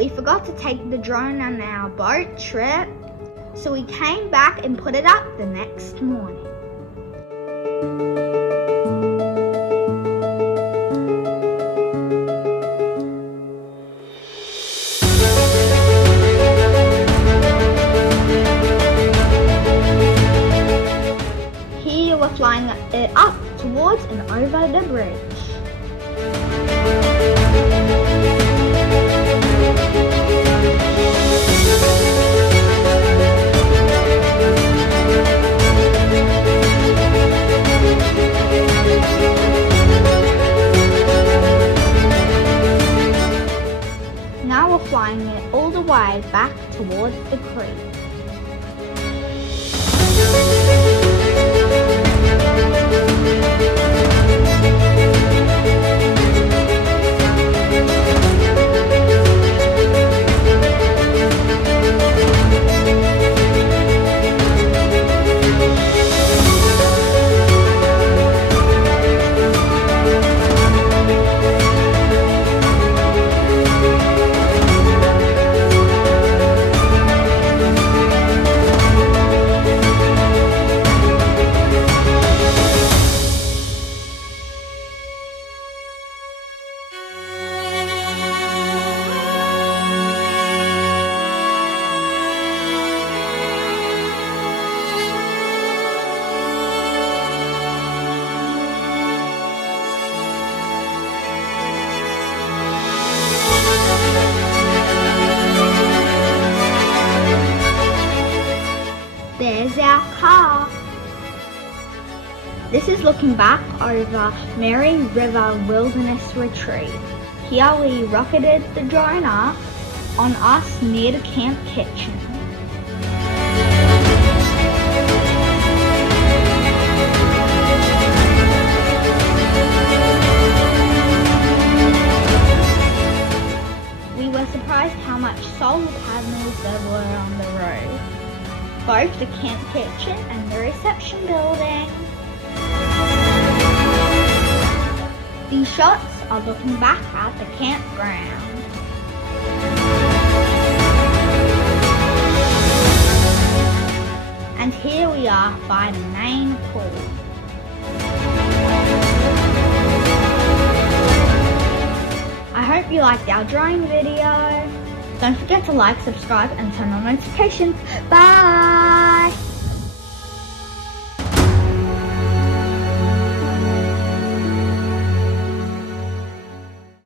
we forgot to take the drone on our boat trip, so we came back and put it up the next morning. Here we're flying it up towards and over the bridge. Now we're flying it all the way back towards the creek. There's our car. This is looking back over Mary River Wilderness Retreat. Here we rocketed the drone up on us near the camp kitchen. We were surprised how much solar panels there were on the road, both the camp kitchen and the reception building. These shots are looking back at the campground. And here we are by the main pool. I hope you liked our drone video. Don't forget to like, subscribe and turn on notifications. Bye!